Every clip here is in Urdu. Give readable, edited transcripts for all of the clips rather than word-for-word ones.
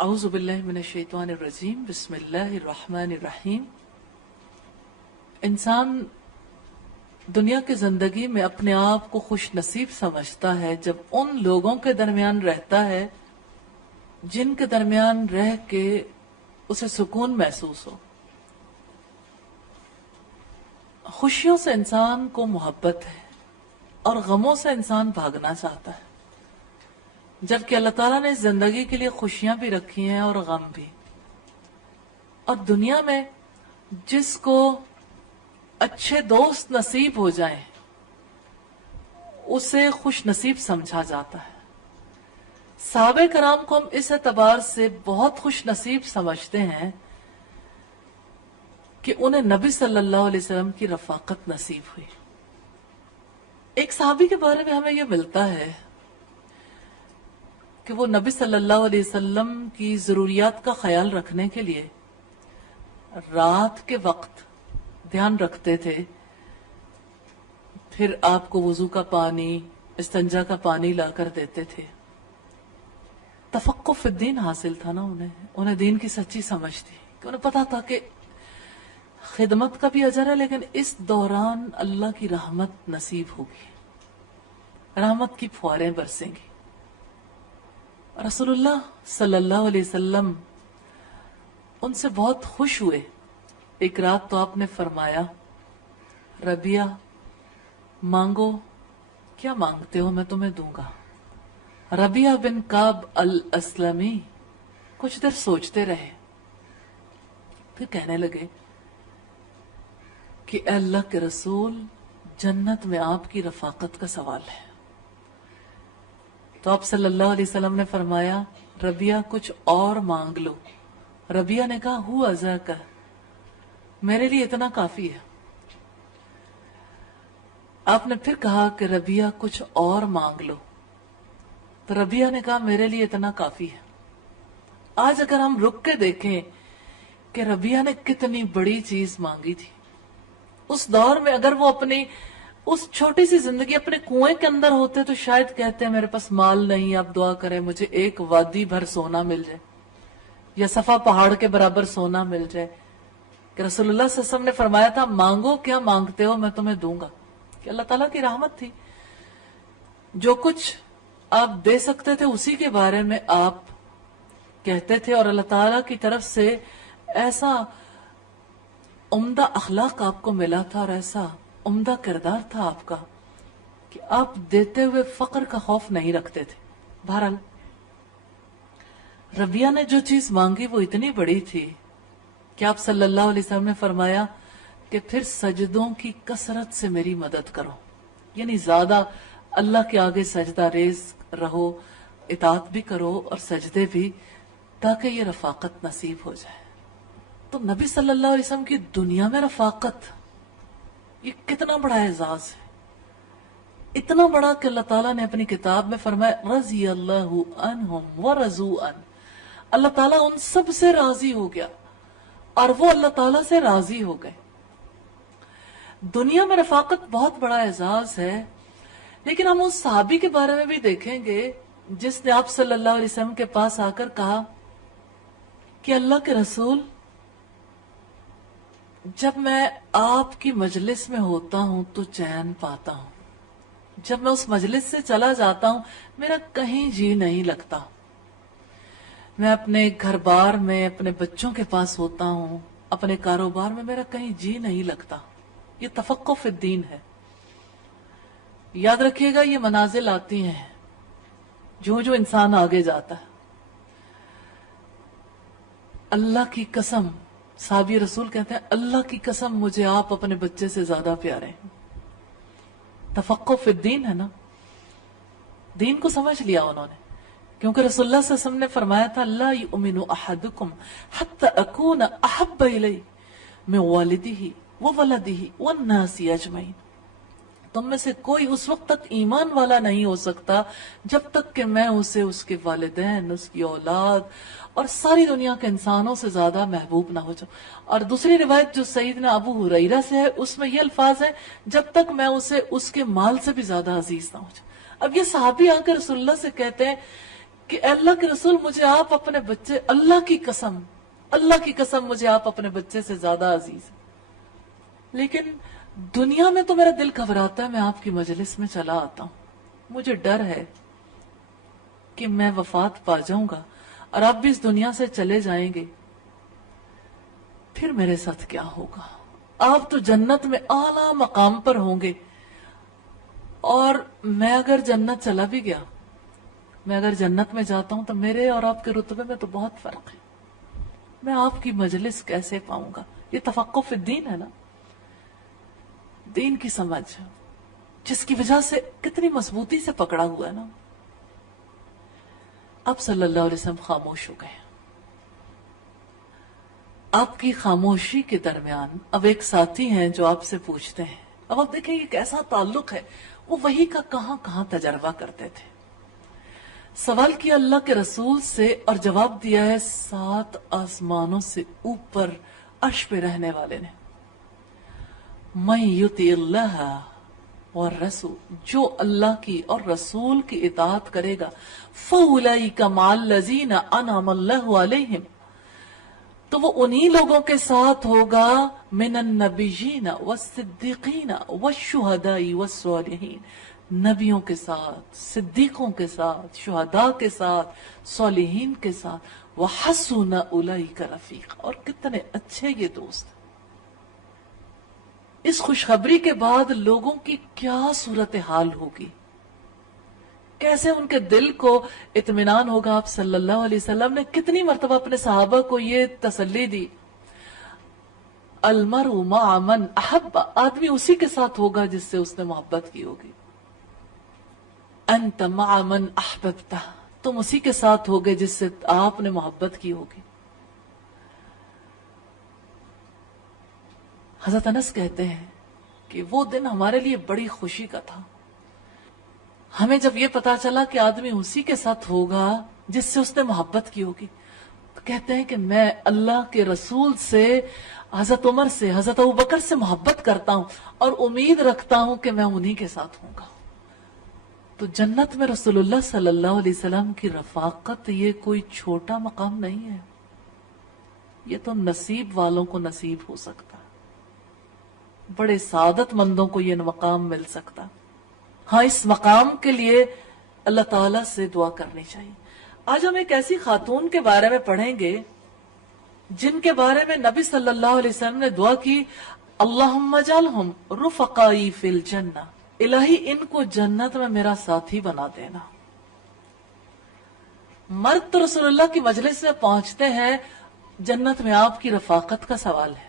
اعوذ باللہ من الشیطان الرجیم بسم اللہ الرحمن الرحیم۔ انسان دنیا کی زندگی میں اپنے آپ کو خوش نصیب سمجھتا ہے جب ان لوگوں کے درمیان رہتا ہے جن کے درمیان رہ کے اسے سکون محسوس ہو۔ خوشیوں سے انسان کو محبت ہے اور غموں سے انسان بھاگنا چاہتا ہے، جبکہ اللہ تعالیٰ نے زندگی کے لیے خوشیاں بھی رکھی ہیں اور غم بھی۔ اور دنیا میں جس کو اچھے دوست نصیب ہو جائیں اسے خوش نصیب سمجھا جاتا ہے۔ صحابہ کرام کو ہم اس اعتبار سے بہت خوش نصیب سمجھتے ہیں کہ انہیں نبی صلی اللہ علیہ وسلم کی رفاقت نصیب ہوئی۔ ایک صحابی کے بارے میں ہمیں یہ ملتا ہے کہ وہ نبی صلی اللہ علیہ وسلم کی ضروریات کا خیال رکھنے کے لیے رات کے وقت دھیان رکھتے تھے، پھر آپ کو وضو کا پانی، استنجا کا پانی لا کر دیتے تھے۔ تفقہ فی الدین حاصل تھا نا انہیں دین کی سچی سمجھ تھی کہ انہیں پتا تھا کہ خدمت کا بھی اجر ہے، لیکن اس دوران اللہ کی رحمت نصیب ہوگی، رحمت کی فواریں برسیں گی۔ رسول اللہ صلی اللہ علیہ وسلم ان سے بہت خوش ہوئے۔ ایک رات تو آپ نے فرمایا، ربیہ مانگو، کیا مانگتے ہو میں تمہیں دوں گا۔ ربیہ بن کعب الاسلمی کچھ دیر سوچتے رہے، پھر کہنے لگے کہ اے اللہ کے رسول، جنت میں آپ کی رفاقت کا سوال ہے۔ تو آپ صلی اللہ علیہ وسلم نے فرمایا، ربیہ کچھ اور مانگ لو۔ ربیہ نے کہا، ہوا ذاک، میرے لیے اتنا کافی ہے۔ آپ نے پھر کہا کہ ربیہ کچھ اور مانگ لو، تو ربیہ نے کہا میرے لیے اتنا کافی ہے۔ آج اگر ہم رک کے دیکھیں کہ ربیہ نے کتنی بڑی چیز مانگی تھی، اس دور میں اگر وہ اپنی اس چھوٹی سی زندگی اپنے کنویں کے اندر ہوتے تو شاید کہتے ہیں میرے پاس مال نہیں، آپ دعا کریں مجھے ایک وادی بھر سونا مل جائے یا صفا پہاڑ کے برابر سونا مل جائے، کہ رسول اللہ صلی اللہ علیہ وسلم نے فرمایا تھا مانگو کیا مانگتے ہو میں تمہیں دوں گا، کہ اللہ تعالیٰ کی رحمت تھی، جو کچھ آپ دے سکتے تھے اسی کے بارے میں آپ کہتے تھے، اور اللہ تعالیٰ کی طرف سے ایسا عمدہ اخلاق آپ کو ملا تھا اور ایسا عمدہ کردار تھا آپ کا کہ آپ دیتے ہوئے فقر کا خوف نہیں رکھتے تھے۔ بہرحال ربیہ نے جو چیز مانگی وہ اتنی بڑی تھی کہ آپ صلی اللہ علیہ وسلم نے فرمایا کہ پھر سجدوں کی کثرت سے میری مدد کرو، یعنی زیادہ اللہ کے آگے سجدہ ریز رہو، اطاعت بھی کرو اور سجدے بھی، تاکہ یہ رفاقت نصیب ہو جائے۔ تو نبی صلی اللہ علیہ وسلم کی دنیا میں رفاقت، یہ کتنا بڑا اعزاز ہے، اتنا بڑا کہ اللہ تعالیٰ نے اپنی کتاب میں فرمایا رضی اللہ عنہم ورضوا عنہ، اللہ تعالیٰ ان سب سے راضی ہو گیا اور وہ اللہ تعالیٰ سے راضی ہو گئے۔ دنیا میں رفاقت بہت بڑا اعزاز ہے، لیکن ہم اس صحابی کے بارے میں بھی دیکھیں گے جس نے آپ صلی اللہ علیہ وسلم کے پاس آ کر کہا کہ اللہ کے رسول، جب میں آپ کی مجلس میں ہوتا ہوں تو چین پاتا ہوں، جب میں اس مجلس سے چلا جاتا ہوں میرا کہیں جی نہیں لگتا، میں اپنے گھر بار میں اپنے بچوں کے پاس ہوتا ہوں، اپنے کاروبار میں میرا کہیں جی نہیں لگتا۔ یہ تفقہ فی الدین ہے۔ یاد رکھیے گا یہ منازل آتی ہیں جو جو انسان آگے جاتا ہے۔ اللہ کی قسم، صحابی رسول کہتے ہیں اللہ کی قسم مجھے آپ اپنے بچے سے زیادہ پیارے ہیں۔ تفقہ فی الدین ہے نا، دین کو سمجھ لیا انہوں نے، کیونکہ رسول اللہ صلی اللہ علیہ وسلم نے فرمایا تھا لا یؤمن احدکم حتی اکون احب الیہ من والدہ وولدہ والناس اجمعین، تم میں سے کوئی اس وقت تک ایمان والا نہیں ہو سکتا جب تک کہ میں اسے اس کے والدین، اس کی اولاد اور ساری دنیا کے انسانوں سے زیادہ محبوب نہ ہو جاؤں۔ اور دوسری روایت جو سیدنا ابو ہریرہ سے ہے اس میں یہ الفاظ ہے جب تک میں اسے اس کے مال سے بھی زیادہ عزیز نہ ہو جاؤں۔ اب یہ صحابی آ کر رسول اللہ سے کہتے ہیں کہ اے اللہ کے رسول مجھے آپ اپنے بچے، اللہ کی قسم مجھے آپ اپنے بچے سے زیادہ عزیز ہیں، لیکن دنیا میں تو میرا دل گھبراتا ہے، میں آپ کی مجلس میں چلا آتا ہوں، مجھے ڈر ہے کہ میں وفات پا جاؤں گا اور آپ بھی اس دنیا سے چلے جائیں گے، پھر میرے ساتھ کیا ہوگا؟ آپ تو جنت میں اعلیٰ مقام پر ہوں گے، اور میں اگر جنت چلا بھی گیا، میں اگر جنت میں جاتا ہوں تو میرے اور آپ کے رتبے میں تو بہت فرق ہے، میں آپ کی مجلس کیسے پاؤں گا؟ یہ تفقہ فی الدین ہے نا، دین کی سمجھ، جس کی وجہ سے کتنی مضبوطی سے پکڑا ہوا ہے نا۔ اب صلی اللہ علیہ وسلم خاموش ہو گئے۔ آپ کی خاموشی کے درمیان اب ایک ساتھی ہیں جو آپ سے پوچھتے ہیں۔ اب آپ دیکھیں یہ کیسا تعلق ہے، وہ وحی کا کہاں کہاں تجربہ کرتے تھے۔ سوال کیا اللہ کے رسول سے اور جواب دیا ہے 7 آسمانوں سے اوپر عرش پہ رہنے والے نے۔ مَن یُطِعِ اللَّهَ وَالرَّسُولَ، جو اللہ کی اور رسول کی اطاعت کرے گا، فَأُولَئِکَ مَعَ الَّذِينَ أَنْعَمَ اللَّهُ عَلَيْهِمْ، تو وہ انہی لوگوں کے ساتھ ہوگا، من النبیین والصدیقین والشہداء والصالحین، نبیوں کے ساتھ، صدیقوں کے ساتھ، شہداء کے ساتھ، صالحین کے ساتھ، وحسن اولئک رفیق، اور کتنے اچھے یہ دوست۔ اس خوشخبری کے بعد لوگوں کی کیا صورتحال ہوگی، کیسے ان کے دل کو اطمینان ہوگا؟ آپ صلی اللہ علیہ وسلم نے کتنی مرتبہ اپنے صحابہ کو یہ تسلی دی، المرء مع من احب، آدمی اسی کے ساتھ ہوگا جس سے اس نے محبت کی ہوگی۔ انت مع من احببت، تم اسی کے ساتھ ہوگے جس سے آپ نے محبت کی ہوگی۔ حضرت انس کہتے ہیں کہ وہ دن ہمارے لیے بڑی خوشی کا تھا، ہمیں جب یہ پتا چلا کہ آدمی اسی کے ساتھ ہوگا جس سے اس نے محبت کی ہوگی، تو کہتے ہیں کہ میں اللہ کے رسول سے، حضرت عمر سے، حضرت ابوبکر سے محبت کرتا ہوں اور امید رکھتا ہوں کہ میں انہی کے ساتھ ہوں گا۔ تو جنت میں رسول اللہ صلی اللہ علیہ وسلم کی رفاقت یہ کوئی چھوٹا مقام نہیں ہے، یہ تو نصیب والوں کو نصیب ہو سکتا ہے، بڑے سعادت مندوں کو یہ مقام مل سکتا۔ ہاں، اس مقام کے لیے اللہ تعالیٰ سے دعا کرنی چاہیے۔ آج ہم ایک ایسی خاتون کے بارے میں پڑھیں گے جن کے بارے میں نبی صلی اللہ علیہ وسلم نے دعا کی، اللہم اجعلہم رفقائی فی الجنہ، الہی ان کو جنت میں میرا ساتھی بنا دینا۔ مرد تو رسول اللہ کی مجلس میں پہنچتے ہیں، جنت میں آپ کی رفاقت کا سوال ہے،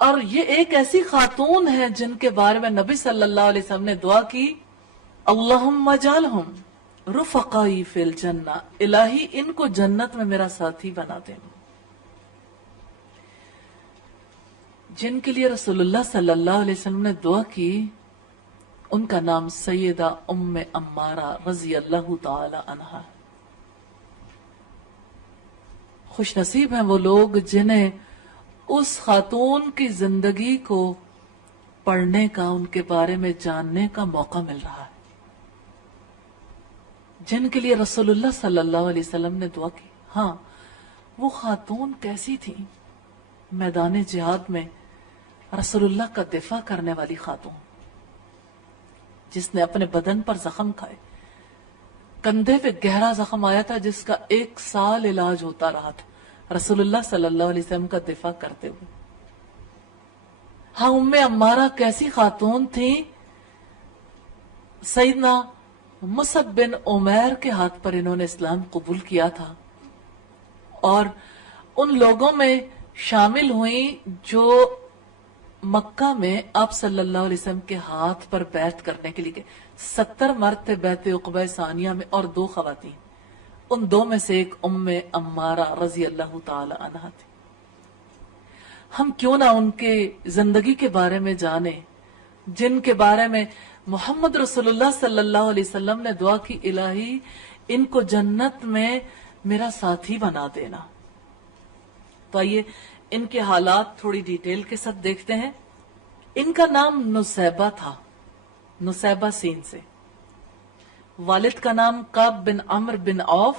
اور یہ ایک ایسی خاتون ہے جن کے بارے میں نبی صلی اللہ علیہ وسلم نے دعا کی، اللہم اجعلہم رفقائی فی الجنہ، الہی ان کو جنت میں میرا ساتھی بنا دینا۔ جن کے لیے رسول اللہ صلی اللہ علیہ وسلم نے دعا کی، ان کا نام سیدہ ام عمارہ رضی اللہ تعالی عنہا۔ خوش نصیب ہیں وہ لوگ جنہیں اس خاتون کی زندگی کو پڑھنے کا، ان کے بارے میں جاننے کا موقع مل رہا ہے، جن کے لیے رسول اللہ صلی اللہ علیہ وسلم نے دعا کی۔ ہاں، وہ خاتون کیسی تھی؟ میدان جہاد میں رسول اللہ کا دفاع کرنے والی خاتون، جس نے اپنے بدن پر زخم کھائے، کندھے پہ گہرا زخم آیا تھا جس کا 1 سال علاج ہوتا رہا تھا، رسول اللہ صلی اللہ علیہ وسلم کا دفاع کرتے ہوئے۔ ہاں، ام عمارہ کیسی خاتون تھی؟ سیدنا مصعب بن عمیر کے ہاتھ پر انہوں نے اسلام قبول کیا تھا، اور ان لوگوں میں شامل ہوئیں جو مکہ میں آپ صلی اللہ علیہ وسلم کے ہاتھ پر بیعت کرنے کے لیے گئے۔ 70 مرد تھے بیعت عقبہ ثانیہ میں، اور 2 خواتین، ان 2 میں سے ایک ام عمارہ رضی اللہ تعالی عنہا تھی۔ ہم کیوں نہ ان کے زندگی کے بارے میں جانیں، جن کے بارے میں محمد رسول اللہ صلی اللہ علیہ وسلم نے دعا کی، الہی ان کو جنت میں میرا ساتھی بنا دینا۔ تو آئیے ان کے حالات تھوڑی ڈیٹیل کے ساتھ دیکھتے ہیں۔ ان کا نام نسیبہ تھا، نسیبہ سین سے۔ والد کا نام کعب بن عمرو بن عوف،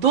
2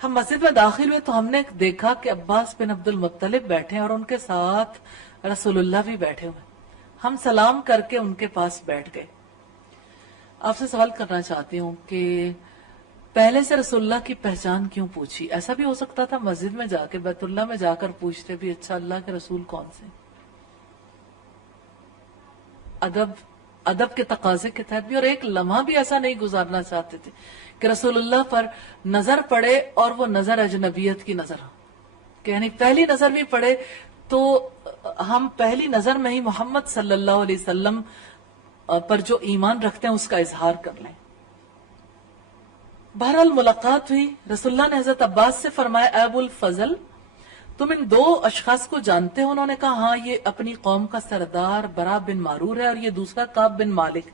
ہم مسجد میں داخل ہوئے تو ہم نے دیکھا کہ عباس بن عبد المطلب بیٹھے ہیں اور ان کے ساتھ رسول اللہ بھی بیٹھے ہوئے. ہم سلام کر کے ان کے پاس بیٹھ گئے. آپ سے سوال کرنا چاہتی ہوں کہ پہلے سے رسول اللہ کی پہچان کیوں پوچھی؟ ایسا بھی ہو سکتا تھا مسجد میں جا کے بیت اللہ میں جا کر پوچھتے بھی اچھا اللہ کے رسول کون سے. ادب کے تقاضے کے تحت بھی، اور ایک لمحہ بھی ایسا نہیں گزارنا چاہتے تھے کہ رسول اللہ پر نظر پڑے اور وہ نظر اجنبیت کی نظر ہو، کہ یعنی پہلی نظر بھی پڑے تو ہم پہلی نظر میں ہی محمد صلی اللہ علیہ وسلم پر جو ایمان رکھتے ہیں اس کا اظہار کر لیں. بہرحال ملاقات ہوئی. رسول اللہ نے حضرت عباس سے فرمایا اے ابو الفضل تم ان دو اشخاص کو جانتے ہو؟ انہوں نے کہا ہاں یہ اپنی قوم کا سردار برا بن معرور ہے اور یہ دوسرا کعب بن مالک.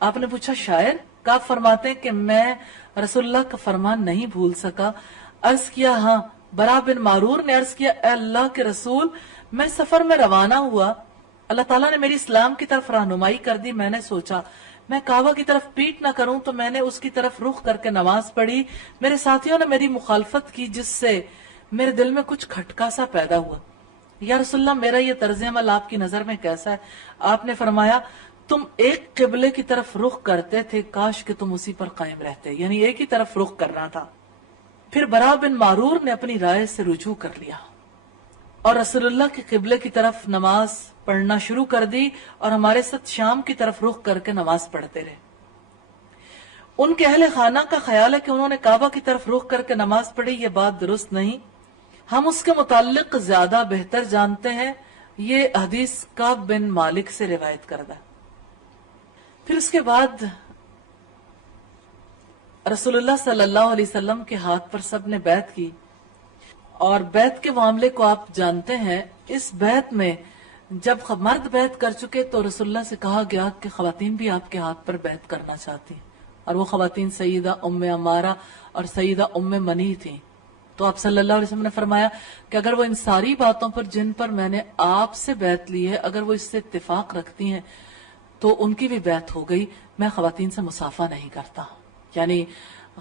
آپ نے پوچھا شاعر؟ کعب فرماتے ہیں کہ میں رسول اللہ کا فرمان نہیں بھول سکا. عرض کیا ہاں. برا بن معرور نے عرض کیا اے اللہ کے رسول میں سفر میں روانہ ہوا، اللہ تعالیٰ نے میری اسلام کی طرف رہنمائی کر دی. میں نے سوچا میں کعبہ کی طرف پیٹ نہ کروں تو میں نے اس کی طرف رخ کر کے نماز پڑھی. میرے ساتھیوں نے میری مخالفت کی جس سے میرے دل میں کچھ کھٹکا سا پیدا ہوا. یا رسول اللہ میرا یہ طرز عمل آپ کی نظر میں کیسا ہے؟ آپ نے فرمایا تم ایک قبلے کی طرف رخ کرتے تھے، کاش کہ تم اسی پر قائم رہتے. یعنی ایک ہی طرف رخ کرنا تھا. پھر برا بن معرور نے اپنی رائے سے رجوع کر لیا اور رسول اللہ کے قبلے کی طرف نماز پڑھنا شروع کر دی اور ہمارے ساتھ شام کی طرف رخ کر کے نماز پڑھتے رہے. ان کے اہل خانہ کا خیال ہے کہ انہوں نے کعبہ کی طرف رخ کر کے نماز پڑھی. یہ بات درست نہیں، ہم اس کے متعلق زیادہ بہتر جانتے ہیں. یہ حدیث کعب بن مالک سے روایت کردہ. پھر اس کے بعد رسول اللہ صلی اللہ علیہ وسلم کے ہاتھ پر سب نے بیعت کی اور بیعت کے معاملے کو آپ جانتے ہیں. اس بیعت میں جب مرد بیعت کر چکے تو رسول اللہ سے کہا گیا کہ خواتین بھی آپ کے ہاتھ پر بیعت کرنا چاہتی ہیں، اور وہ خواتین سیدہ ام عمارہ اور سیدہ ام منی تھیں. تو آپ صلی اللہ علیہ وسلم نے فرمایا کہ اگر وہ ان ساری باتوں پر جن پر میں نے آپ سے بیعت لی ہے اگر وہ اس سے اتفاق رکھتی ہیں تو ان کی بھی بیعت ہو گئی. میں خواتین سے مصافحہ نہیں کرتا. یعنی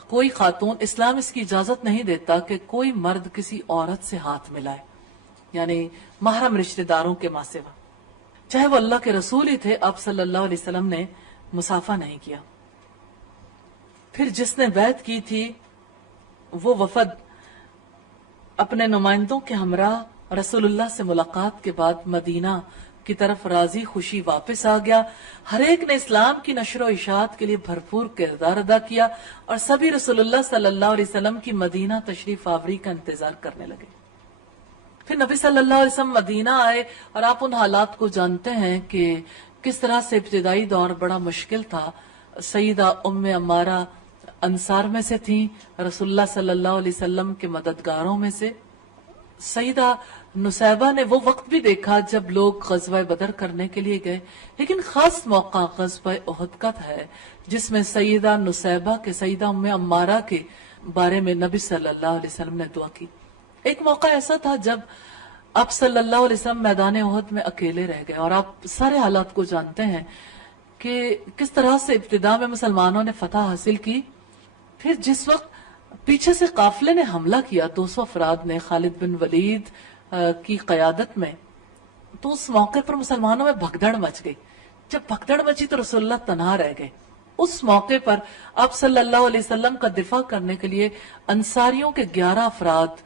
کوئی خاتون، اسلام اس کی اجازت نہیں دیتا کہ کوئی مرد کسی عورت سے ہاتھ ملائے، یعنی محرم رشتہ داروں کے ماں سوا، چاہے وہ اللہ کے رسول ہی تھے. آپ صلی اللہ علیہ وسلم نے مصافحہ نہیں کیا. پھر جس نے بیعت کی تھی وہ وفد اپنے نمائندوں کے ہمراہ رسول اللہ سے ملاقات کے بعد مدینہ کی طرف راضی خوشی واپس آ گیا. ہر ایک نے اسلام کی نشر و اشاعت کے لیے بھرپور کردار ادا کیا اور سبھی رسول اللہ صلی اللہ علیہ وسلم کی مدینہ تشریف آوری کا انتظار کرنے لگے. پھر نبی صلی اللہ علیہ وسلم مدینہ آئے اور آپ ان حالات کو جانتے ہیں کہ کس طرح سے ابتدائی دور بڑا مشکل تھا. سیدہ ام عمارہ انصار میں سے تھیں، رسول اللہ صلی اللہ علیہ وسلم کے مددگاروں میں سے. سیدہ نسیبہ نے وہ وقت بھی دیکھا جب لوگ غزوہ بدر کرنے کے لیے گئے، لیکن خاص موقع غزوہ احد کا ہے جس میں سیدہ نسیبہ کے سیدہ ام عمارہ کے بارے میں نبی صلی اللہ علیہ وسلم نے دعا کی. ایک موقع ایسا تھا جب آپ صلی اللہ علیہ وسلم میدان احد میں اکیلے رہ گئے اور آپ سارے حالات کو جانتے ہیں کہ کس طرح سے ابتدا میں مسلمانوں نے فتح حاصل کی. پھر جس وقت پیچھے سے قافلے نے حملہ کیا 200 افراد نے خالد بن ولید کی قیادت میں، تو اس موقع پر مسلمانوں میں بھگدڑ مچ گئی. جب بھگدڑ مچی تو رسول اللہ تنہا رہ گئے. اس موقع پر آپ صلی اللہ علیہ وسلم کا دفاع کرنے کے لیے انصاریوں کے 11 افراد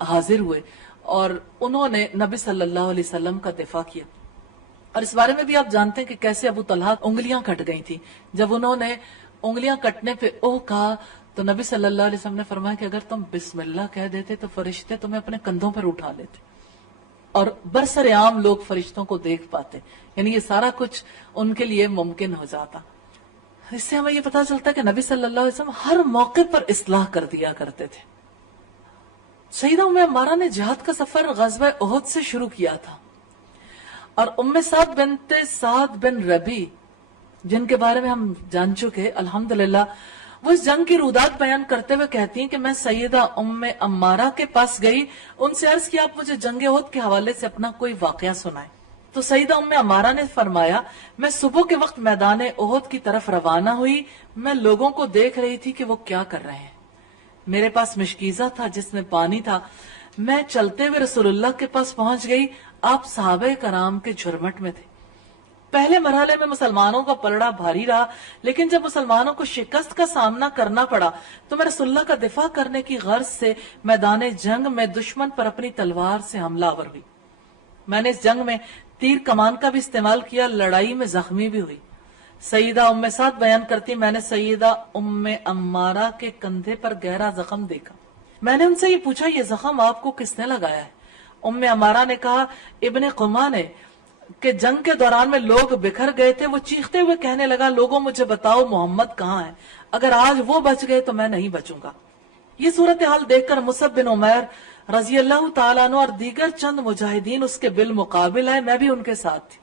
حاضر ہوئے اور انہوں نے نبی صلی اللہ علیہ وسلم کا دفاع کیا. اور اس بارے میں بھی آپ جانتے ہیں کہ کیسے ابو طلحہ انگلیاں کٹ گئی تھی. جب انہوں نے انگلیاں کٹنے پہ اوہ کہا تو نبی صلی اللہ علیہ وسلم نے فرمایا کہ اگر تم بسم اللہ کہہ دیتے تو فرشتے تمہیں اپنے کندھوں پر اٹھا لیتے اور برسر عام لوگ فرشتوں کو دیکھ پاتے. یعنی یہ سارا کچھ ان کے لیے ممکن ہو جاتا. اس سے ہمیں یہ پتا چلتا ہے کہ نبی صلی اللہ علیہ وسلم ہر موقع پر اصلاح کر دیا کرتے تھے. سیدہ ام عمارہ نے جہاد کا سفر غزوہ احد سے شروع کیا تھا اور ام سعد بنت سعد بن ربی جن کے بارے میں ہم جان چکے الحمدللہ، وہ اس جنگ کی رودات بیان کرتے ہوئے کہتی ہیں کہ میں سیدہ ام عمارہ کے پاس گئی، ان سے عرض کیا آپ مجھے جنگ احد کے حوالے سے اپنا کوئی واقعہ سنائیں. تو سیدہ ام عمارہ نے فرمایا میں صبح کے وقت میدان احد کی طرف روانہ ہوئی، میں لوگوں کو دیکھ رہی تھی کہ وہ کیا کر رہے ہیں. میرے پاس مشکیزہ تھا جس میں پانی تھا. میں چلتے ہوئے رسول اللہ کے پاس پہنچ گئی. آپ صحابہ کرام کے جھرمٹ میں تھے. پہلے مرحلے میں مسلمانوں کا پلڑا بھاری رہا، لیکن جب مسلمانوں کو شکست کا سامنا کرنا پڑا تو میں رسول اللہ کا دفاع کرنے کی غرض سے میدان جنگ میں دشمن پر اپنی تلوار سے حملہ آور ہوئی. میں نے اس جنگ میں تیر کمان کا بھی استعمال کیا، لڑائی میں زخمی بھی ہوئی. سیدہ ام سعد بیان کرتی، میں نے سیدہ ام عمارہ کے کندھے پر گہرا زخم دیکھا. میں نے ان سے یہ پوچھا، یہ زخم آپ کو کس نے لگایا ہے؟ ام عمارہ نے کہا، ابن قمہ نے، کہ جنگ کے دوران میں لوگ بکھر گئے تھے. وہ چیختے ہوئے کہنے لگا، لوگوں مجھے بتاؤ محمد کہاں ہے؟ اگر آج وہ بچ گئے تو میں نہیں بچوں گا. یہ صورتحال دیکھ کر مصعب بن عمیر رضی اللہ تعالیٰ عنہ اور دیگر چند مجاہدین اس کے بالمقابل آئے. میں بھی ان کے ساتھ تھی.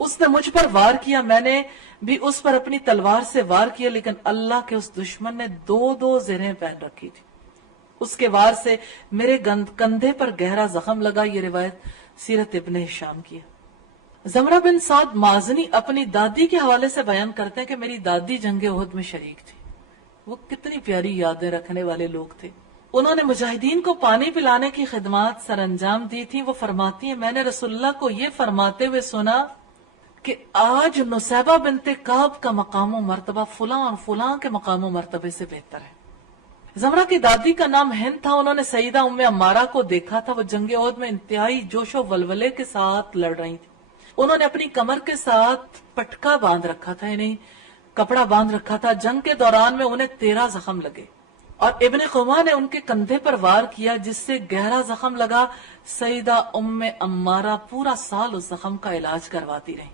اس نے مجھ پر وار کیا، میں نے بھی اس پر اپنی تلوار سے وار کیا، لیکن اللہ کے اس دشمن نے دو زرہیں پہن رکھی تھی. اس کے وار سے میرے کندھے پر گہرا زخم لگا. یہ روایت سیرت ابن ہشام کی ہے. زمرہ بن سعد مازنی اپنی دادی کے حوالے سے بیان کرتے ہیں کہ میری دادی جنگ احد میں شریک تھی. وہ کتنی پیاری یادیں رکھنے والے لوگ تھے. انہوں نے مجاہدین کو پانی پلانے کی خدمات سر انجام دی تھی. وہ فرماتی ہیں، میں نے رسول اللہ کو یہ فرماتے ہوئے سنا کہ آج نصیبہ بنت کعب کا مقام و مرتبہ فلاں اور فلاں کے مقام و مرتبے سے بہتر ہے. زمرہ کی دادی کا نام ہند تھا. انہوں نے سیدہ ام عمارہ کو دیکھا تھا. وہ جنگ احد میں انتہائی جوش و ولولے کے ساتھ لڑ رہی تھی. انہوں نے اپنی کمر کے ساتھ پٹکا باندھ رکھا تھا، یعنی کپڑا باندھ رکھا تھا. جنگ کے دوران میں انہیں 13 زخم لگے اور ابن قمہ نے ان کے کندھے پر وار کیا جس سے گہرا زخم لگا. سیدہ ام عمارہ پورا سال اس زخم کا علاج کرواتی رہی.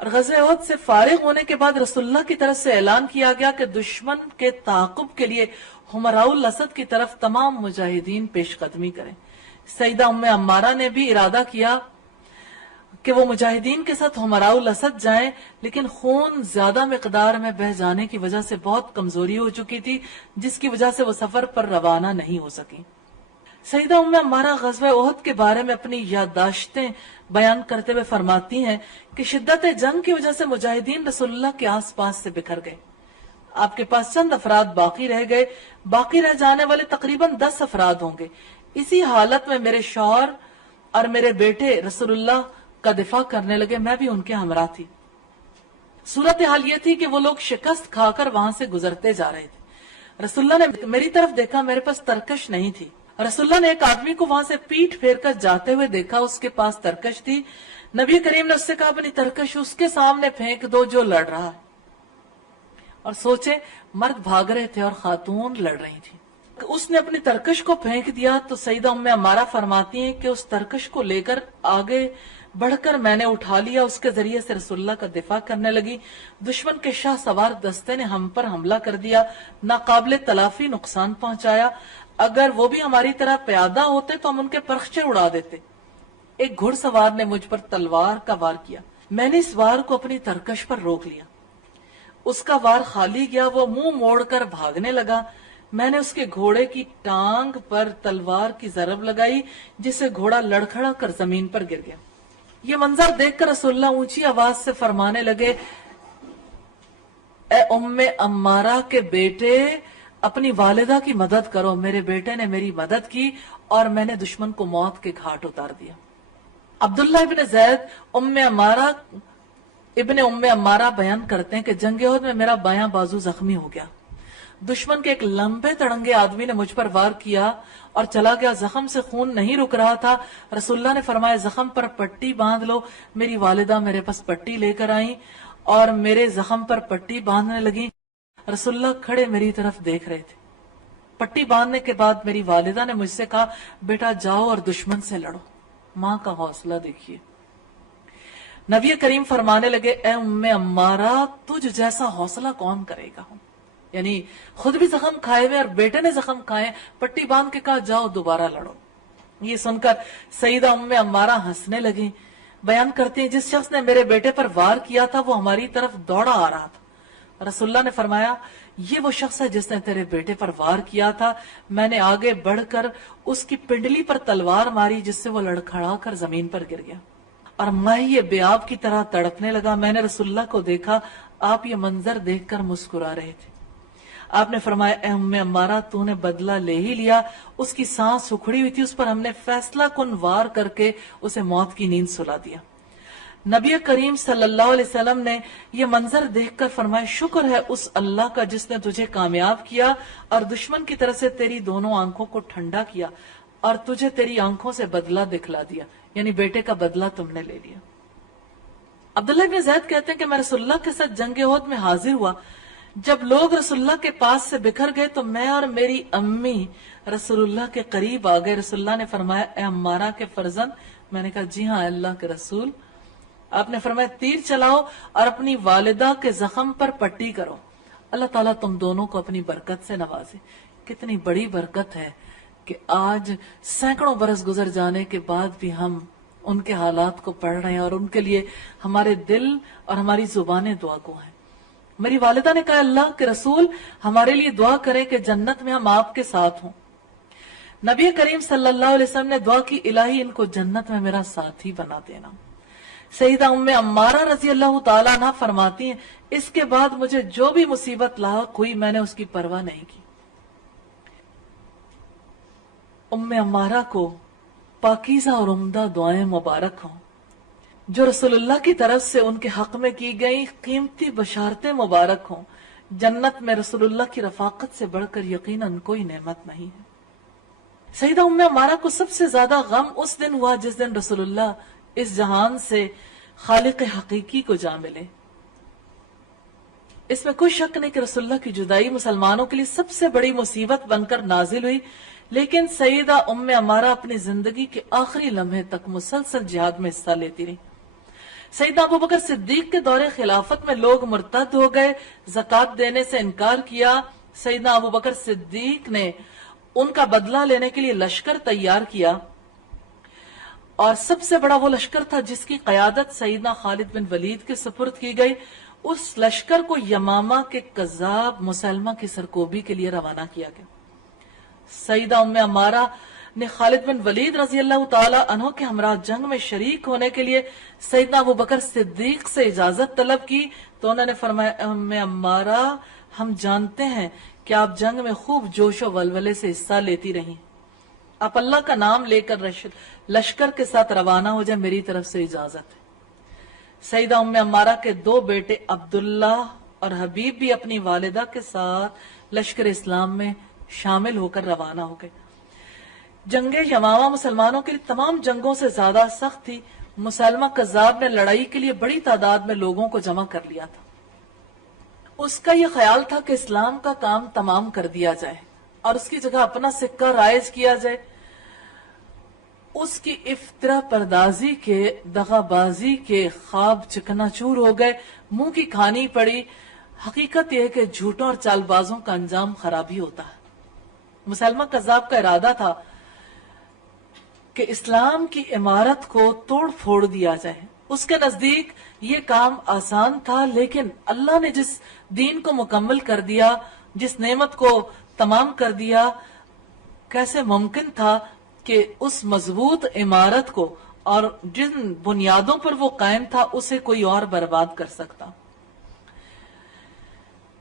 اور غزوہ احد سے فارغ ہونے کے بعد رسول اللہ کی طرف سے اعلان کیا گیا کہ دشمن کے تعاقب کے لیے حمراء الاسد کی طرف تمام مجاہدین پیش قدمی کریں. سیدہ ام عمارہ نے بھی ارادہ کیا کہ وہ مجاہدین کے ساتھ حمراء الاسد جائیں، لیکن خون زیادہ مقدار میں بہ جانے کی وجہ سے بہت کمزوری ہو چکی تھی، جس کی وجہ سے وہ سفر پر روانہ نہیں ہو سکی. سیدہ ام عمارہ غزوہ احد کے بارے میں اپنی یادداشتیں بیان کرتے ہوئے فرماتی ہیں کہ شدت جنگ کی وجہ سے مجاہدین رسول اللہ کے آس پاس سے بکھر گئے. آپ کے پاس چند افراد باقی رہ گئے. باقی رہ جانے والے تقریباً 10 افراد ہوں گے. اسی حالت میں میرے شوہر اور میرے بیٹے رسول اللہ کا دفاع کرنے لگے. میں بھی ان کے ہمراہ تھی. صورتحال یہ تھی کہ وہ لوگ شکست کھا کر وہاں سے گزرتے جا رہے تھے. رسول اللہ نے میری طرف دیکھا، میرے پاس ترکش نہیں تھی. رسول اللہ نے ایک آدمی کو وہاں سے پیٹ پھیر کر جاتے ہوئے دیکھا، اس کے پاس ترکش تھی. نبی کریم نے اس سے کہا، اپنی ترکش اس کے سامنے پھینک دو جو لڑ رہا ہے. اور سوچے، مرد بھاگ رہے تھے اور خاتون لڑ رہی تھی. اس نے اپنی ترکش کو پھینک دیا تو سیدہ ام عمارہ فرماتی ہیں کہ اس ترکش کو لے کر آگے بڑھ کر میں نے اٹھا لیا. اس کے ذریعے سے رسول اللہ کا دفاع کرنے لگی. دشمن کے شاہ سوار دستے نے ہم پر حملہ کر دیا، ناقابل تلافی نقصان پہنچایا. اگر وہ بھی ہماری طرح پیادہ ہوتے تو ہم ان کے پرخچے اڑا دیتے. ایک گھڑ سوار نے مجھ پر تلوار کا وار کیا. میں نے اس وار کو اپنی ترکش پر روک لیا. اس کا وار خالی گیا. وہ منہ موڑ کر بھاگنے لگا. میں نے اس کے گھوڑے کی ٹانگ پر تلوار کی ضرب لگائی جس سے گھوڑا لڑکھڑا کر زمین پر گر گیا. یہ منظر دیکھ کر رسول اللہ اونچی آواز سے فرمانے لگے، اے ام عمارہ کے بیٹے، اپنی والدہ کی مدد کرو. میرے بیٹے نے میری مدد کی اور میں نے دشمن کو موت کے گھاٹ اتار دیا. عبداللہ ابن زید ابن ام عمارہ بیان کرتے ہیں کہ جنگ احد میں میرا بایاں بازو زخمی ہو گیا. دشمن کے ایک لمبے تڑنگے آدمی نے مجھ پر وار کیا اور چلا گیا. زخم سے خون نہیں رک رہا تھا. رسول اللہ نے فرمایا، زخم پر پٹی باندھ لو. میری والدہ میرے پاس پٹی لے کر آئیں اور میرے زخم پر پٹی باندھنے لگیں. رسول اللہ کھڑے میری طرف دیکھ رہے تھے. پٹی باندھنے کے بعد میری والدہ نے مجھ سے کہا، بیٹا جاؤ اور دشمن سے لڑو. ماں کا حوصلہ دیکھیے. نبی کریم فرمانے لگے، اے ام عمارہ، تجھ جیسا حوصلہ کون کرے گا؟ یعنی خود بھی زخم کھائے ہوئے اور بیٹے نے زخم کھائے، پٹی باندھ کے کہا جاؤ دوبارہ لڑو. یہ سن کر سیدہ ام عمارہ ہنسنے لگی. بیان کرتے ہیں، جس شخص نے میرے بیٹے پر وار کیا تھا وہ ہماری طرف دوڑا آ رہا تھا. رسول اللہ نے فرمایا، یہ وہ شخص ہے جس نے تیرے بیٹے پر وار کیا تھا. میں نے آگے بڑھ کر اس کی پنڈلی پر تلوار ماری جس سے وہ لڑکھڑا کر زمین پر گر گیا اور میں یہ بے آب کی طرح تڑپنے لگا. میں نے رسول اللہ کو دیکھا، آپ یہ منظر دیکھ کر مسکرا رہے تھے. آپ نے فرمایا اے ام عمارہ تو نے بدلہ لے ہی لیا، اس کی سانس اکھڑی ہوئی تھی، اس پر ہم نے فیصلہ کن وار کر کے اسے موت کی نیند سلا دیا۔ نبی کریم صلی اللہ علیہ وسلم نے یہ منظر دیکھ کر فرمایا شکر ہے اس اللہ کا جس نے تجھے کامیاب کیا اور دشمن کی طرف سے تیری دونوں آنکھوں کو ٹھنڈا کیا اور تجھے تیری آنکھوں سے بدلہ دکھلا دیا، یعنی بیٹے کا بدلہ تم نے لے لیا۔ عبداللہ بن زید کہتے ہیں کہ میں رسول اللہ کے ساتھ جنگ احد میں حاضر ہوا، جب لوگ رسول اللہ کے پاس سے بکھر گئے تو میں اور میری امی رسول اللہ کے قریب آ گئے۔ رسول اللہ نے فرمایا اے عمارہ کے فرزند، میں نے کہا جی ہاں اللہ کے رسول۔ آپ نے فرمایا تیر چلاؤ اور اپنی والدہ کے زخم پر پٹی کرو، اللہ تعالیٰ تم دونوں کو اپنی برکت سے نوازے۔ کتنی بڑی برکت ہے کہ آج سینکڑوں برس گزر جانے کے بعد بھی ہم ان کے حالات کو پڑھ رہے ہیں اور ان کے لیے ہمارے دل اور ہماری زبانیں دعا کو ہیں۔ میری والدہ نے کہا اللہ کے رسول ہمارے لیے دعا کریں کہ جنت میں ہم آپ کے ساتھ ہوں۔ نبی کریم صلی اللہ علیہ وسلم نے دعا کی الہی ان کو جنت میں میرا ساتھی بنا دینا۔ سیدہ ام عمارہ رضی اللہ تعالیٰ عنہ فرماتی ہیں اس کے بعد مجھے جو بھی مصیبت لاحق ہوئی میں نے اس کی پرواہ نہیں کی۔ ام عمارہ کو پاکیزہ اور عمدہ دعائیں مبارک ہوں جو رسول اللہ کی طرف سے ان کے حق میں کی گئی قیمتی بشارتیں مبارک ہوں۔ جنت میں رسول اللہ کی رفاقت سے بڑھ کر یقیناً کوئی نعمت نہیں ہے۔ سیدہ ام عمارہ کو سب سے زیادہ غم اس دن ہوا جس دن رسول اللہ اس جہان سے خالق حقیقی کو جا ملے۔ اس میں کوئی شک نہیں کہ رسول اللہ کی جدائی مسلمانوں کے لیے سب سے بڑی مصیبت بن کر نازل ہوئی، لیکن سیدہ ام عمارہ اپنی زندگی کے آخری لمحے تک مسلسل جہاد میں حصہ لیتی رہی۔ سیدنا ابو بکر صدیق کے دور خلافت میں لوگ مرتد ہو گئے، زکوٰۃ دینے سے انکار کیا۔ سیدنا ابو بکر صدیق نے ان کا بدلہ لینے کے لیے لشکر تیار کیا، اور سب سے بڑا وہ لشکر تھا جس کی قیادت سیدنا خالد بن ولید کے سپرد کی گئی۔ اس لشکر کو یمامہ کے کذاب مسلمہ کی سرکوبی کے لیے روانہ کیا گیا۔ سیدہ ام عمارہ نے خالد بن ولید رضی اللہ تعالی عنہ کے ہمراہ جنگ میں شریک ہونے کے لیے سیدنا ابو بکر صدیق سے اجازت طلب کی تو انہوں نے فرمایا ام عمارہ ہم جانتے ہیں کہ آپ جنگ میں خوب جوش و ولولے سے حصہ لیتی رہی، آپ اللہ کا نام لے کر لشکر کے ساتھ روانہ ہو جائے، میری طرف سے اجازت ہے۔ سیدہ ام عمارہ کے دو بیٹے عبداللہ اور حبیب بھی اپنی والدہ کے ساتھ لشکر اسلام میں شامل ہو کر روانہ ہو گئے۔ جنگ یمامہ مسلمانوں کے لیے تمام جنگوں سے زیادہ سخت تھی۔ مسلمہ کذاب نے لڑائی کے لیے بڑی تعداد میں لوگوں کو جمع کر لیا تھا۔ اس کا یہ خیال تھا کہ اسلام کا کام تمام کر دیا جائے اور اس کی جگہ اپنا سکہ رائج کیا جائے۔ اس کی افترا پردازی کے دغا بازی کے خواب چکنا چور ہو گئے، منہ کی کھانی پڑی۔ حقیقت یہ ہے کہ جھوٹوں اور چال بازوں کا انجام خرابی ہوتا ہے۔ مسلمہ کذاب کا ارادہ تھا کہ اسلام کی عمارت کو توڑ پھوڑ دیا جائے۔ اس کے نزدیک یہ کام آسان تھا، لیکن اللہ نے جس دین کو مکمل کر دیا، جس نعمت کو تمام کر دیا، کیسے ممکن تھا کہ اس مضبوط عمارت کو اور جن بنیادوں پر وہ قائم تھا اسے کوئی اور برباد کر سکتا۔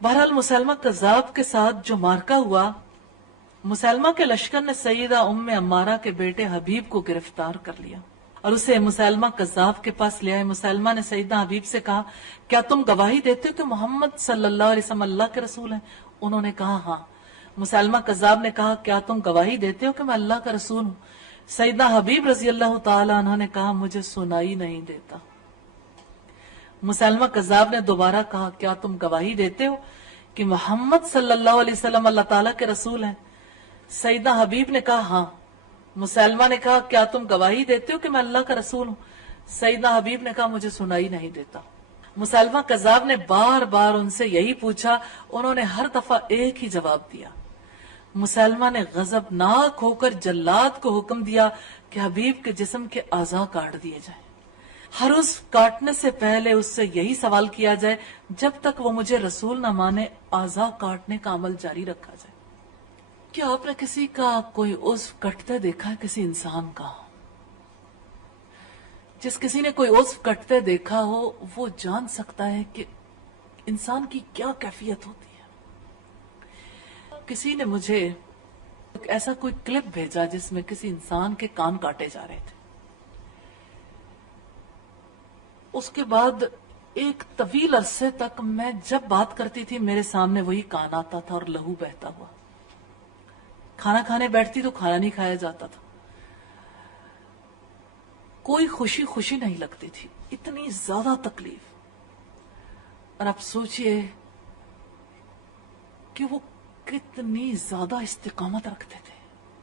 بہرحال مسلمہ کذاب کے ساتھ جو مارکا ہوا، مسلمہ کے لشکر نے سیدہ ام عمارہ کے بیٹے حبیب کو گرفتار کر لیا اور اسے مسلمہ کذاب کے پاس لے آئے۔ مسلمہ نے سیدہ حبیب سے کہا کیا تم گواہی دیتے ہو کہ محمد صلی اللہ علیہ وسلم اللہ کے رسول ہیں؟ انہوں نے کہا ہاں۔ مسلمہ کذاب نے کہا کیا تم گواہی دیتے ہو کہ میں اللہ کا رسول ہوں؟ سیدنا حبیب رضی اللہ تعالی عنہ نے کہا مجھے سنائی نہیں دیتا۔ مسلمہ کذاب نے دوبارہ کہا کیا تم گواہی دیتے ہو کہ محمد صلی اللہ علیہ وسلم اللہ تعالیٰ کے رسول ہیں؟ سیدنا حبیب نے کہا ہاں۔ مسلمہ نے کہا کیا تم گواہی دیتے ہو کہ میں اللہ کا رسول ہوں؟ سیدنا حبیب نے کہا مجھے سنائی نہیں دیتا۔ مسلمہ کذاب نے بار بار ان سے یہی پوچھا، انہوں نے ہر دفعہ ایک ہی جواب دیا۔ مسلمہ نے غضبناک ہو کر جلاد کو حکم دیا کہ حبیب کے جسم کے اعضاء کاٹ دیے جائیں۔ ہر روز کاٹنے سے پہلے اس سے یہی سوال کیا جائے جب تک وہ مجھے رسول نہ مانے اعضاء کاٹنے کا عمل جاری رکھا جائے۔ کیا آپ نے کسی کا کوئی عضو کٹتے دیکھا ہے؟ کسی انسان کا؟ جس کسی نے کوئی عضو کٹتے دیکھا ہو وہ جان سکتا ہے کہ انسان کی کیا کیفیت ہوتی ہے۔ کسی نے مجھے ایسا کوئی کلپ بھیجا جس میں کسی انسان کے کان کاٹے جا رہے تھے. اس کے بعد ایک طویل عرصے تک میں جب بات کرتی تھی میرے سامنے وہی کان آتا تھا اور لہو بہتا ہوا. کھانا کھانے بیٹھتی تو کھانا نہیں کھایا جاتا تھا. کوئی خوشی نہیں لگتی تھی. اتنی زیادہ تکلیف. اور آپ سوچئے کہ وہ کتنی زیادہ استقامت رکھتے تھے,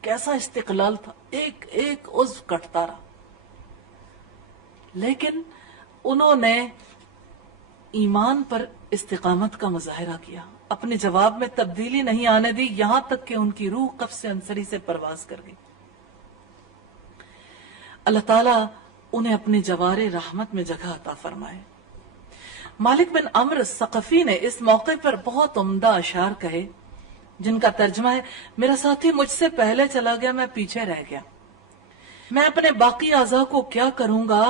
کیسا استقلال تھا, ایک ایک عضو کٹتا رہا. لیکن انہوں نے ایمان پر استقامت کا مظاہرہ کیا, اپنے جواب میں تبدیلی نہیں آنے دی, یہاں تک کہ ان کی روح قفس عنصری سے پرواز کر گئی. اللہ تعالیٰ انہیں اپنی جوار رحمت میں جگہ عطا فرمائے. مالک بن عمرو ثقفی نے اس موقع پر بہت عمدہ اشعار کہے جن کا ترجمہ ہے, میرا ساتھی مجھ سے پہلے چلا گیا, میں پیچھے رہ گیا. میں اپنے باقی اعضاء کو کیا کروں گا؟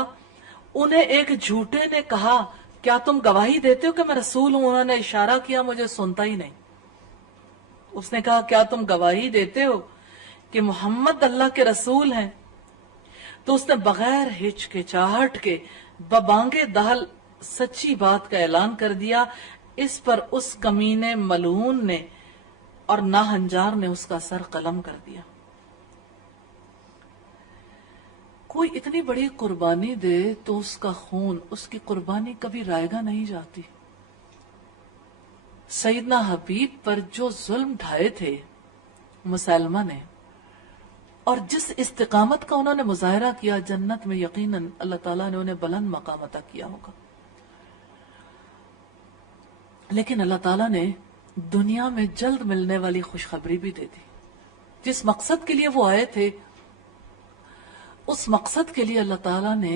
انہیں ایک جھوٹے نے کہا, کیا تم گواہی دیتے ہو کہ میں رسول ہوں؟ انہوں نے اشارہ کیا, مجھے سنتا ہی نہیں. اس نے کہا, کیا تم گواہی دیتے ہو کہ محمد اللہ کے رسول ہیں؟ تو اس نے بغیر ہچکچاہٹ کے ببانگے دہل سچی بات کا اعلان کر دیا. اس پر اس کمینے ملعون نے اور ناہنجار نے اس کا سر قلم کر دیا. کوئی اتنی بڑی قربانی دے تو اس کا خون, اس کی قربانی کبھی رائگاں نہیں جاتی. سیدنا حبیب پر جو ظلم ڈھائے تھے مسلمہ نے, اور جس استقامت کا انہوں نے مظاہرہ کیا, جنت میں یقیناً اللہ تعالیٰ نے انہیں بلند مقام عطا کیا ہوگا. لیکن اللہ تعالیٰ نے دنیا میں جلد ملنے والی خوشخبری بھی دے دی. جس مقصد کے لیے وہ آئے تھے, اس مقصد کے لیے اللہ تعالیٰ نے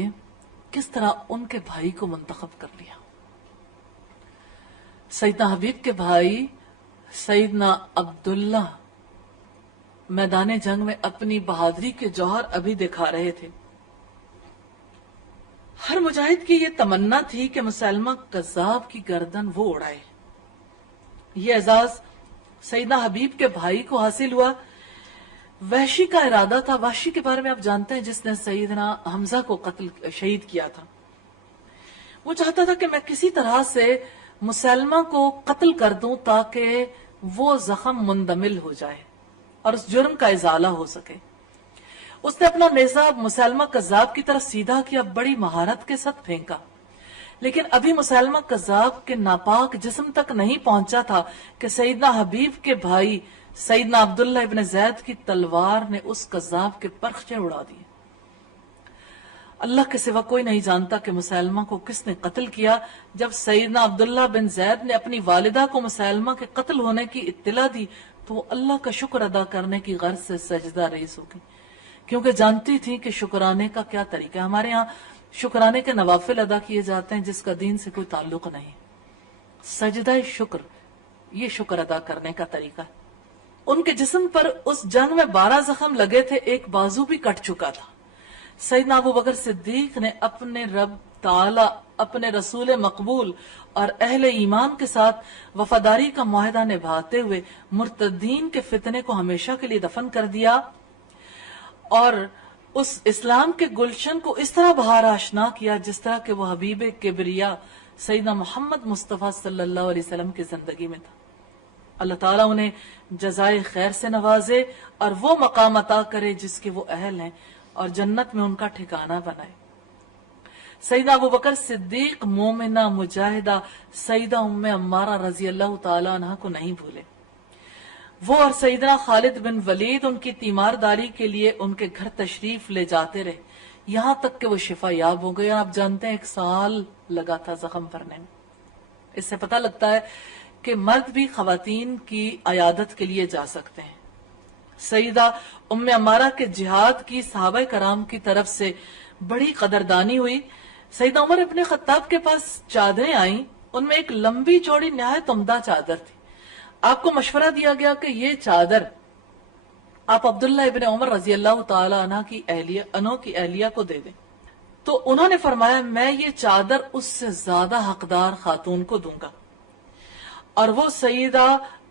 کس طرح ان کے بھائی کو منتخب کر لیا. سیدنا حبیب کے بھائی سیدنا عبداللہ میدان جنگ میں اپنی بہادری کے جوہر ابھی دکھا رہے تھے. ہر مجاہد کی یہ تمنا تھی کہ مسلمہ کذاب کی گردن وہ اڑائے. یہ اعزاز سیدنا حبیب کے بھائی کو حاصل ہوا. وحشی کا ارادہ تھا, وحشی کے بارے میں آپ جانتے ہیں, جس نے سیدنا حمزہ کو شہید کیا تھا. وہ چاہتا تھا کہ میں کسی طرح سے مسلمہ کو قتل کر دوں تاکہ وہ زخم مندمل ہو جائے اور اس جرم کا ازالہ ہو سکے. اس نے اپنا نیزہ مسلمہ کذاب کی طرف سیدھا کیا, بڑی مہارت کے ساتھ پھینکا, لیکن ابھی مسلمہ کذاب کے ناپاک جسم تک نہیں پہنچا تھا کہ سیدنا حبیب کے بھائی سیدنا عبداللہ ابن زید کی تلوار نے اس کذاب کے پرخچے اڑا دیے. اللہ کے سوا کوئی نہیں جانتا کہ مسلمہ کو کس نے قتل کیا. جب سیدنا عبداللہ بن زید نے اپنی والدہ کو مسلمہ کے قتل ہونے کی اطلاع دی تو وہ اللہ کا شکر ادا کرنے کی غرض سے سجدہ ریز ہو گئی, کیونکہ جانتی تھی کہ شکرانے کا کیا طریقہ ہے. ہمارے ہاں شکرانے کے نوافل ادا کیے جاتے ہیں جس کا دین سے کوئی تعلق نہیں. سجدہ شکر, یہ شکر ادا کرنے کا طریقہ ہے. ان کے جسم پر اس جنگ میں 12 زخم لگے تھے, ایک بازو بھی کٹ چکا تھا. سیدنا ابو بکر صدیق نے اپنے رب تعالی, اپنے رسول مقبول اور اہل ایمان کے ساتھ وفاداری کا معاہدہ نبھاتے ہوئے مرتدین کے فتنے کو ہمیشہ کے لیے دفن کر دیا اور اس اسلام کے گلشن کو اس طرح بہار آشنا کیا جس طرح کہ وہ حبیب کبریا سیدنا محمد مصطفیٰ صلی اللہ علیہ وسلم کی زندگی میں تھا. اللہ تعالیٰ انہیں جزائے خیر سے نوازے اور وہ مقام عطا کرے جس کے وہ اہل ہیں, اور جنت میں ان کا ٹھکانہ بنائے. سیدنا ابو بکر صدیق مومنہ مجاہدہ سیدہ ام عمارہ رضی اللہ تعالیٰ عنہ کو نہیں بھولے. وہ اور سیدنا خالد بن ولید ان کی تیمارداری کے لیے ان کے گھر تشریف لے جاتے رہے, یہاں تک کہ وہ شفا یاب ہو گئے. اور آپ جانتے ہیں 1 سال لگا تھا زخم بھرنے میں. اس سے پتہ لگتا ہے کہ مرد بھی خواتین کی عیادت کے لیے جا سکتے ہیں. سیدہ ام عمارہ کے جہاد کی صحابہ کرام کی طرف سے بڑی قدردانی ہوئی. سیدنا عمر ابن خطاب کے پاس چادریں آئیں, ان میں ایک لمبی چوڑی نہایت عمدہ چادر تھی. آپ کو مشورہ دیا گیا کہ یہ چادر آپ عبداللہ ابن عمر رضی اللہ تعالی عنہ کی اہلیہ کو دے دیں. تو انہوں نے فرمایا میں یہ چادر اس سے زیادہ حقدار خاتون کو دوں گا, اور وہ سیدہ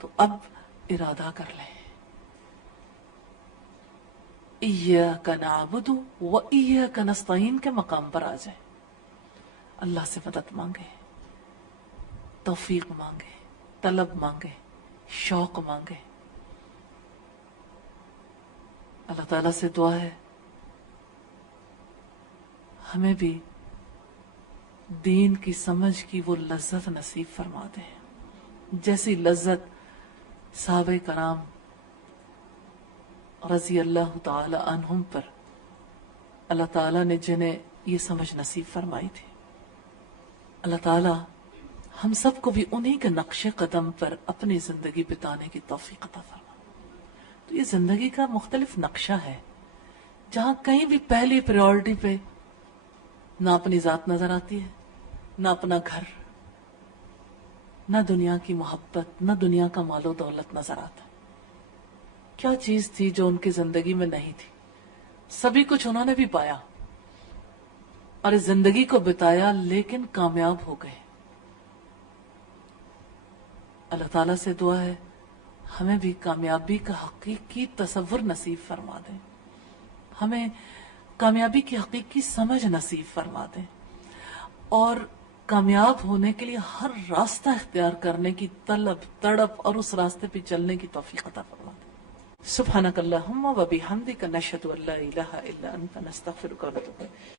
تو اب ارادہ کر لیں، ایاک نعبد و ایاک نستعین کے مقام پر آ جائیں، اللہ سے مدد مانگے، توفیق مانگے، طلب مانگے، شوق مانگے۔ اللہ تعالیٰ سے دعا ہے ہمیں بھی دین کی سمجھ کی وہ لذت نصیب فرما دے، جیسی لذت صحابہ کرام رضی اللہ تعالی عنہم پر اللہ تعالیٰ نے جنہیں یہ سمجھ نصیب فرمائی تھی۔ اللہ تعالیٰ ہم سب کو بھی انہی کے نقش قدم پر اپنی زندگی بتانے کی توفیق عطا فرما۔ تو یہ زندگی کا مختلف نقشہ ہے، جہاں کہیں بھی پہلی پریورٹی پہ نہ اپنی ذات نظر آتی ہے، نہ اپنا گھر، نہ دنیا کی محبت، نہ دنیا کا مال و دولت نظر آتا۔ کیا چیز تھی جو ان کی زندگی میں نہیں تھی؟ سبھی کچھ انہوں نے بھی پایا اور اس زندگی کو بتایا، لیکن کامیاب ہو گئے۔ اللہ تعالیٰ سے دعا ہے ہمیں بھی کامیابی کا حقیقی تصور نصیب فرما دیں، ہمیں کامیابی کی حقیقی سمجھ نصیب فرما دیں، اور کامیاب ہونے کے لیے ہر راستہ اختیار کرنے کی طلب، تڑپ اور اس راستے پہ چلنے کی توفیق عطا فرما دیں۔ سبحانک اللہم و بحمدک نشہد ان لا الہ الا انت نستغفرک و نتوب الیک۔